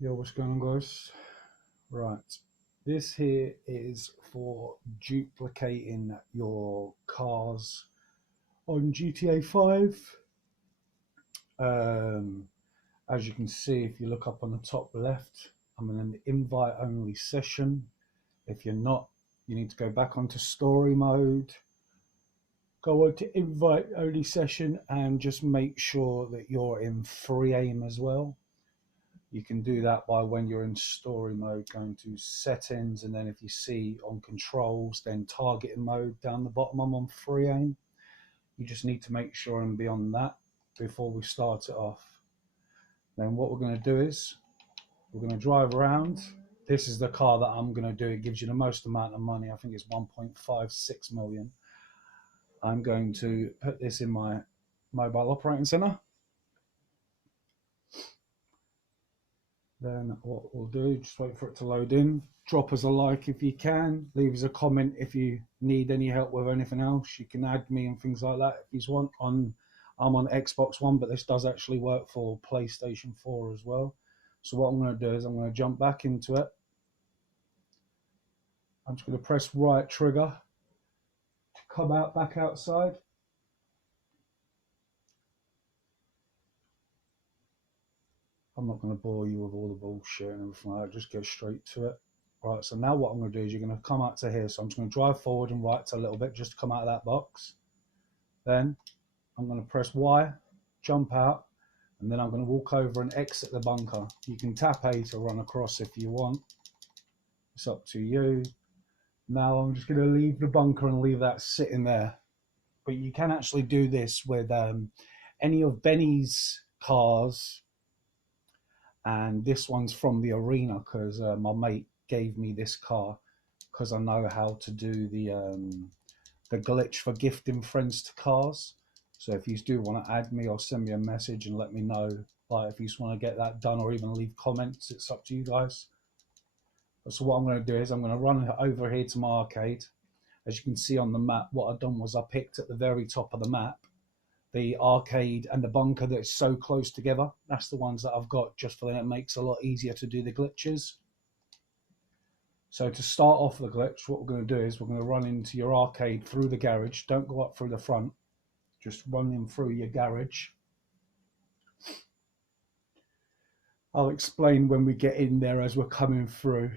Yo, what's going on, guys? Right, this here is for duplicating your cars on GTA 5. Um, as you can see, if you look up on the top left, I'm in an invite only session. If you're not, you need to go back onto story mode, go on to invite only session, and just make sure that you're in free aim as well. You can do that by, when you're in story mode, going to settings, and then if you see on controls, then targeting mode down the bottom. I'm on free aim. You just need to make sure and be on that before we start it off. Then what we're going to do is we're going to drive around. This is the car that I'm going to do. It gives you the most amount of money. I think it's 1.56 million. I'm going to put this in my mobile operating center. Then what we'll do, just wait for it to load in. Drop us a like if you can. Leave us a comment if you need any help with anything else. You can add me and things like that if you want. I'm on Xbox One, but this does actually work for PlayStation 4 as well. So what I'm going to do is I'm going to jump back into it. I'm just going to press right trigger to come out back outside. I'm not going to bore you with all the bullshit and everything like that. Just go straight to it. Right, so now what I'm going to do is you're going to come out to here. So I'm just going to drive forward and right a little bit just to come out of that box. Then I'm going to press Y, jump out, and then I'm going to walk over and exit the bunker. You can tap A to run across if you want. It's up to you. Now I'm just going to leave the bunker and leave that sitting there. But you can actually do this with any of Benny's cars. And this one's from the arena because my mate gave me this car because I know how to do the glitch for gifting friends to cars. So if you do want to add me or send me a message and let me know, like if you just want to get that done or even leave comments, it's up to you guys. So what I'm going to do is I'm going to run over here to my arcade. As you can see on the map, what I've done was I picked at the very top of the map the arcade and the bunker that's so close together. That's the ones that I've got, just for that it makes it a lot easier to do the glitches. So to start off the glitch, what we're going to do is we're going to run into your arcade through the garage. Don't go up through the front, just run in through your garage. I'll explain when we get in there as we're coming through.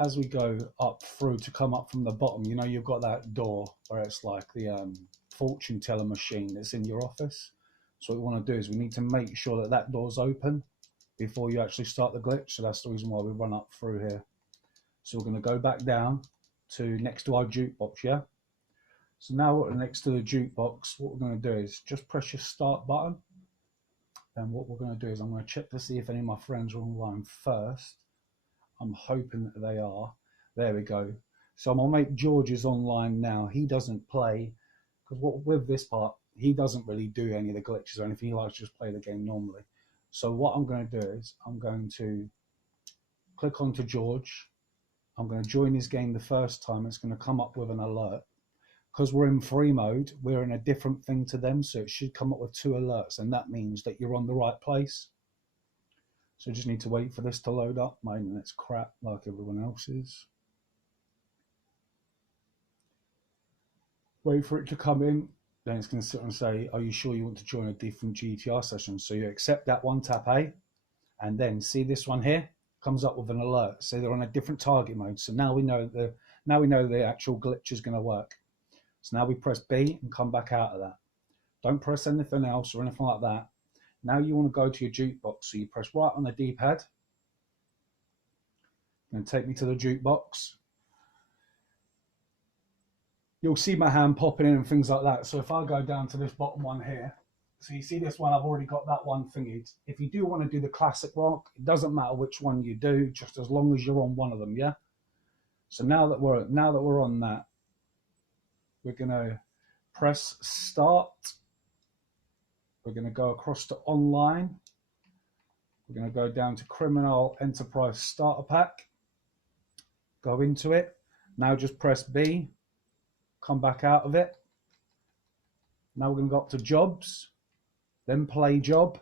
As we go up through to come up from the bottom, you know, you've got that door where it's like the fortune teller machine that's in your office. So what we want to do is we need to make sure that that door's open before you actually start the glitch. So that's the reason why we run up through here. So we're going to go back down to next to our jukebox, yeah? So now next to the jukebox, what we're going to do is just press your start button. And what we're going to do is I'm going to check to see if any of my friends are online first. I'm hoping that they are. There we go. So my mate George is online now. He doesn't play, because with this part, he doesn't really do any of the glitches or anything. He likes to just play the game normally. So what I'm going to do is I'm going to click onto George. I'm going to join his game the first time. It's going to come up with an alert. Because we're in free mode, we're in a different thing to them. So it should come up with 2 alerts. And that means that you're on the right place. So just need to wait for this to load up. My internet's crap like everyone else's. Wait for it to come in. Then it's going to sit and say, are you sure you want to join a different GTR session? So you accept that one, tap A. And then see this one here? Comes up with an alert. So they're on a different target mode. So now we know the actual glitch is going to work. So now we press B and come back out of that. Don't press anything else or anything like that. Now you want to go to your jukebox. So you press right on the D-pad. And take me to the jukebox. You'll see my hand popping in and things like that. So if I go down to this bottom one here, so you see this one, I've already got that one thingied. If you do want to do the classic rock, it doesn't matter which one you do, just as long as you're on one of them, yeah? So now that we're on that, we're going to press start. We're going to go across to online. We're going to go down to Criminal Enterprise Starter Pack. Go into it. Now just press B. Come back out of it. Now we're going to go up to Jobs. Then Play Job.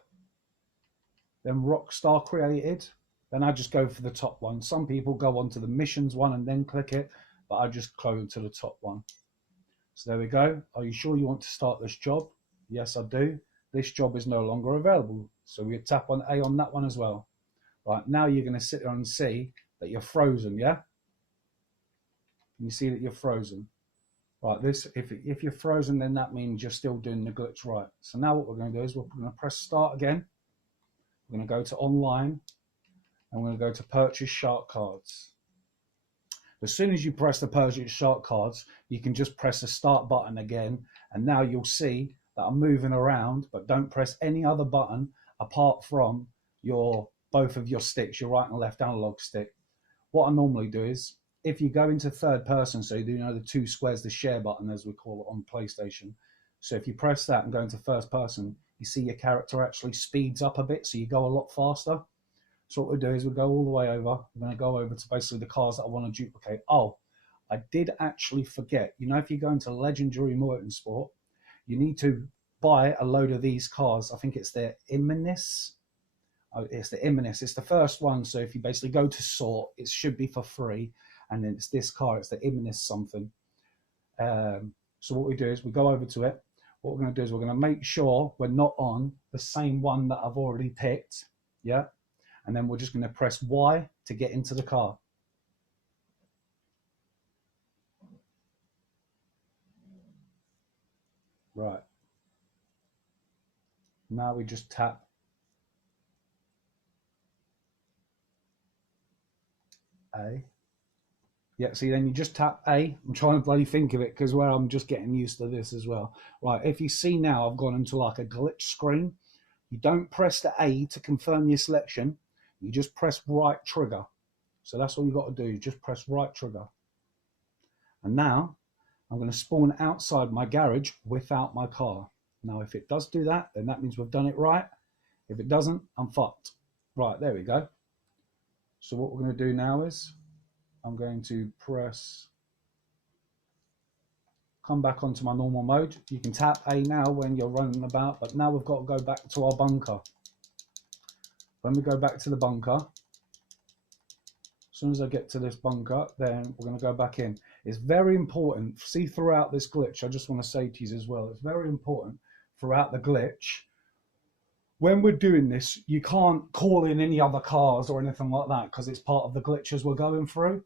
then Rockstar created, then I just go for the top one. Some people go on to the missions one and then click it, but I just go to the top one. So there we go. Are you sure you want to start this job? Yes, I do. This job is no longer available. So we tap on A on that one as well. Right, now you're going to sit there and see that you're frozen, yeah? Can you see that you're frozen? Right, this if you're frozen, then that means you're still doing the glitch right. So now what we're going to do is we're going to press start again. We're going to go to online, and we're going to go to purchase shark cards. As soon as you press the purchase shark cards, you can just press the start button again, and now you'll see that I'm moving around, but don't press any other button apart from both of your sticks, your right and left analog stick. What I normally do is, if you go into third person, so you do know the two squares, the share button as we call it on PlayStation. So if you press that and go into first person, you see your character actually speeds up a bit, so you go a lot faster. So what we do is we go all the way over. We're going to go over to basically the cars that I want to duplicate. Oh, I did actually forget. You know, if you go into Legendary Motorsport, you need to buy a load of these cars. I think it's the Imminus. Oh, it's the Imminus. It's the first one. So if you basically go to sort, it should be for free. And then it's this car. It's the Imminus something. So what we do is we go over to it. What we're going to do is we're going to make sure we're not on the same one that I've already picked. Yeah. And then we're just going to press Y to get into the car. Right. Now we just tap A. Yeah, see, then you just tap A. I'm trying to bloody think of it because where I'm just getting used to this as well. Right, if you see now, I've gone into like a glitch screen. You don't press the A to confirm your selection. You just press right trigger. So that's all you got to do. You just press right trigger. And now I'm going to spawn outside my garage without my car. Now, if it does do that, then that means we've done it right. If it doesn't, I'm fucked. Right, there we go. So what we're going to do now is I'm going to come back onto my normal mode. You can tap A now when you're running about, but now we've got to go back to our bunker. When we go back to the bunker, as soon as I get to this bunker, then we're going to go back in. It's very important. See, throughout this glitch, I just want to say to you as well, it's very important throughout the glitch. When we're doing this, you can't call in any other cars or anything like that because it's part of the glitches we're going through.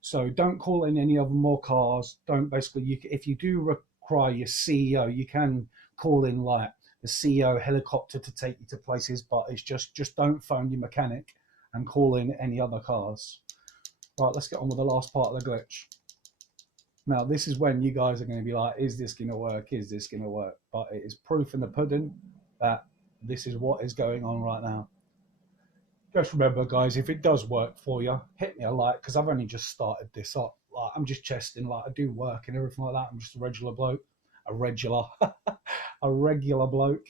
So don't call in any other more cars. Don't basically, if you do require your CEO, you can call in like the CEO helicopter to take you to places, but it's just don't phone your mechanic and call in any other cars. Right, let's get on with the last part of the glitch. Now, this is when you guys are going to be like, is this going to work? Is this going to work? But it is proof in the pudding that this is what is going on right now. Just remember, guys, if it does work for you, hit me a like, because I've only just started this up. Like, I'm just chesting, like, I do work and everything like that. I'm just a regular bloke. A regular bloke.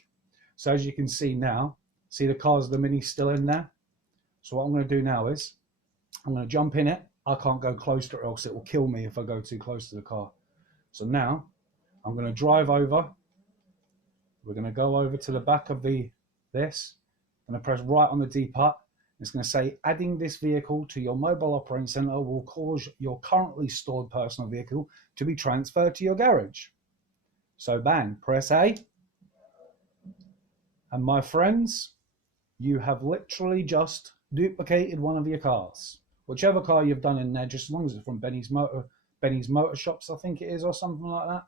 So as you can see now, see the cars of the Mini still in there? So what I'm going to do now is, I'm going to jump in it. I can't go close to it, or else it will kill me if I go too close to the car. So now, I'm going to drive over. We're going to go over to the back of this. I'm going to press right on the D-pad. It's going to say, adding this vehicle to your mobile operating center will cause your currently stored personal vehicle to be transferred to your garage. So bang, press A. And my friends, you have literally just duplicated one of your cars. Whichever car you've done in there, just as long as it's from Benny's Motor Shops, I think it is, or something like that.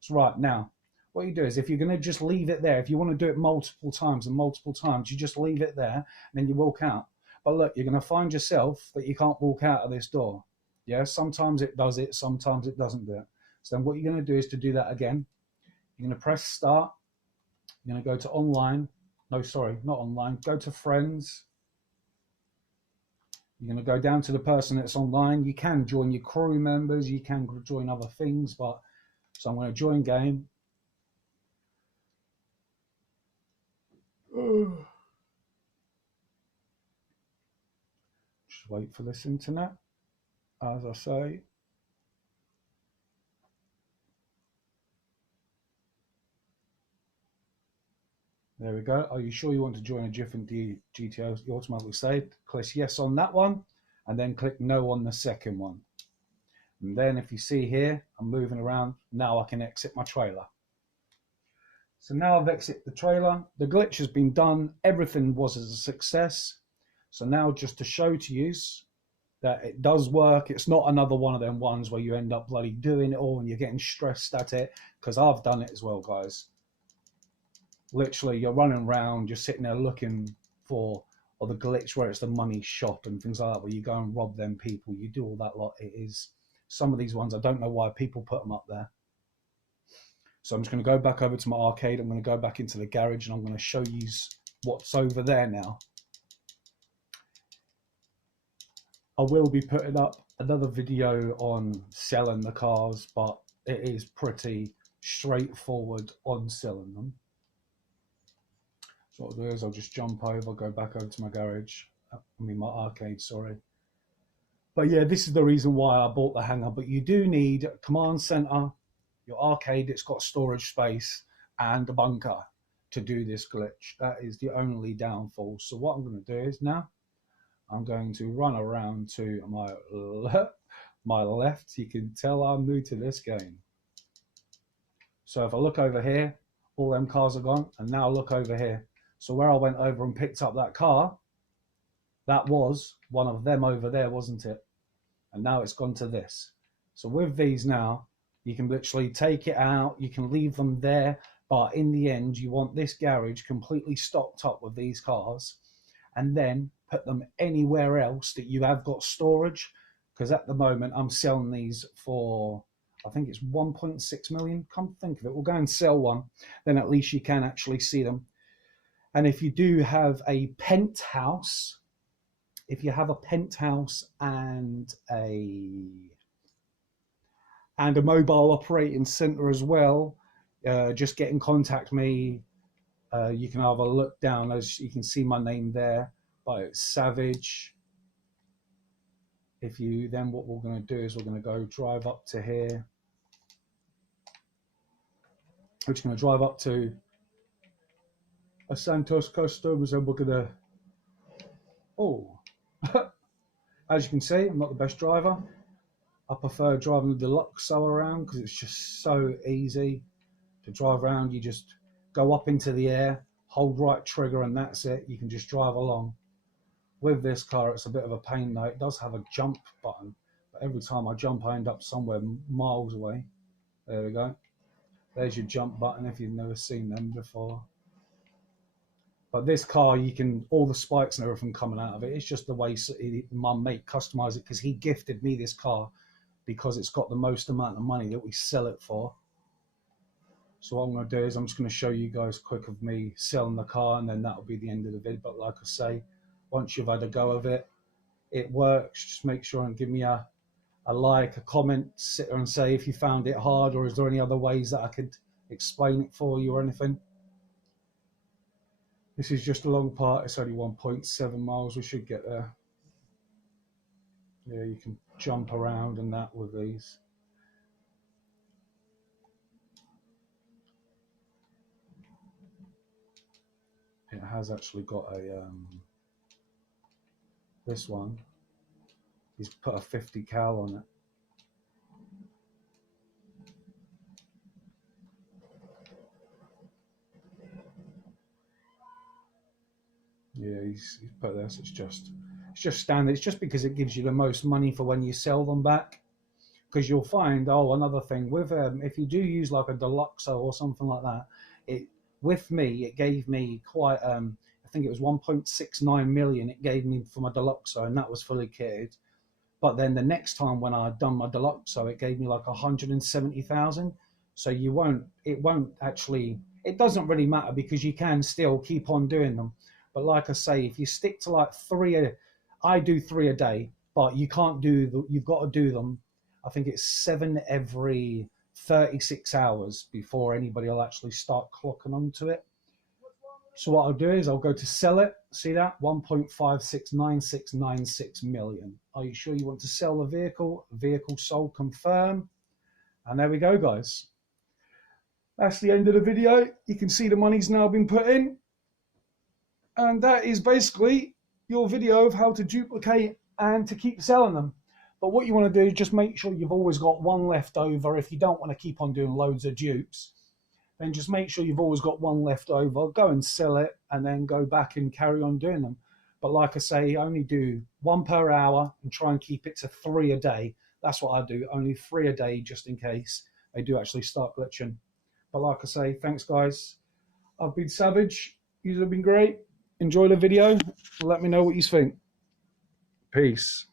So right, now, what you do is if you're going to just leave it there, if you want to do it multiple times, you just leave it there and then you walk out. But look, you're going to find yourself that you can't walk out of this door. Yeah, sometimes it does it, sometimes it doesn't do it. So then what you're going to do is to do that again. You're going to press start. You're going to go to online. No, sorry, not online. Go to friends. You're going to go down to the person that's online. You can join your crew members. You can join other things. But so I'm going to join game. Just wait for this internet. As I say, There we go. Are you sure you want to join a different GTAV? You automatically saved. Click yes on that one, and then click no on the second one. And then if you see here, I'm moving around. Now I can exit my trailer. So now I've exited the trailer. The glitch has been done. Everything was a success. So now just to show to you that it does work. It's not another one of them ones where you end up bloody doing it all and you're getting stressed at it, because I've done it as well, guys. Literally, you're running around, you're sitting there looking for, or the glitch where it's the money shop and things like that, where you go and rob them people. You do all that lot. It is some of these ones, I don't know why people put them up there. So I'm just going to go back over to my arcade. I'm going to go back into the garage and I'm going to show you what's over there now. I will be putting up another video on selling the cars, but it is pretty straightforward on selling them. So what I'll do is I'll just jump over, go back over to my garage, my arcade, sorry. But yeah, this is the reason why I bought the hangar. But you do need a command center, your arcade, it's got storage space, and a bunker to do this glitch. That is the only downfall. So what I'm going to do is now, I'm going to run around to my left. You can tell I'm new to this game. So if I look over here, all them cars are gone. And now look over here. So where I went over and picked up that car, that was one of them over there, wasn't it? And now it's gone to this. So with these now, you can literally take it out. You can leave them there. But in the end, you want this garage completely stocked up with these cars, and then put them anywhere else that you have got storage. Because at the moment, I'm selling these for, I think it's 1.6 million. Come think of it, we'll go and sell one. Then at least you can actually see them. And if you do have a penthouse, and a mobile operating center as well, just get in contact me. You can have a look down, as you can see my name there, but it's Savage. If you then, what we're going to do is we're going to go drive up to here. We're just going to drive up to a Santos Customs, and we're going to, as you can see, I'm not the best driver. I prefer driving the Deluxo around because it's just so easy to drive around. You just go up into the air, hold right trigger, and that's it. You can just drive along. With this car, it's a bit of a pain though. It does have a jump button, but every time I jump, I end up somewhere miles away. There we go. There's your jump button if you've never seen them before. But this car, you can, all the spikes and everything coming out of it. It's just the way my mate customized it, because he gifted me this car because it's got the most amount of money that we sell it for. So what I'm going to do is I'm just going to show you guys quick of me selling the car, and then that'll be the end of the vid. But like I say, once you've had a go of it, it works. Just make sure and give me a like, a comment, sit there and say if you found it hard, or is there any other ways that I could explain it for you or anything. This is just a long part. It's only 1.7 miles. We should get there. Yeah, you can jump around and that with these. It has actually got a this one, he's put a 50 cal on it. Yeah, he's put this. It's just standard. It's just because it gives you the most money for when you sell them back. Because you'll find, another thing with if you do use like a Deluxo or something like that, with me it gave me quite I think it was 1.69 million it gave me for my Deluxo, and that was fully kitted. But then the next time when I'd done my Deluxo, it gave me like 170,000. So it doesn't really matter, because you can still keep on doing them. But like I say, if you stick to like I do 3 a day, but you've got to do them. I think it's 7 every 36 hours before anybody will actually start clocking onto it. So what I'll do is I'll go to sell it. See that? 1.569696 million. Are you sure you want to sell the vehicle? Vehicle sold, confirm. And there we go, guys. That's the end of the video. You can see the money's now been put in. And that is basically your video of how to duplicate and to keep selling them. But what you want to do is just make sure you've always got one left over. If you don't want to keep on doing loads of dupes, then just make sure you've always got one left over. Go and sell it and then go back and carry on doing them. But like I say, only do one per hour and try and keep it to 3 a day. That's what I do, only 3 a day, just in case they do actually start glitching. But like I say, thanks guys. I've been Savage. You have been great. Enjoy the video. Let me know what you think. Peace.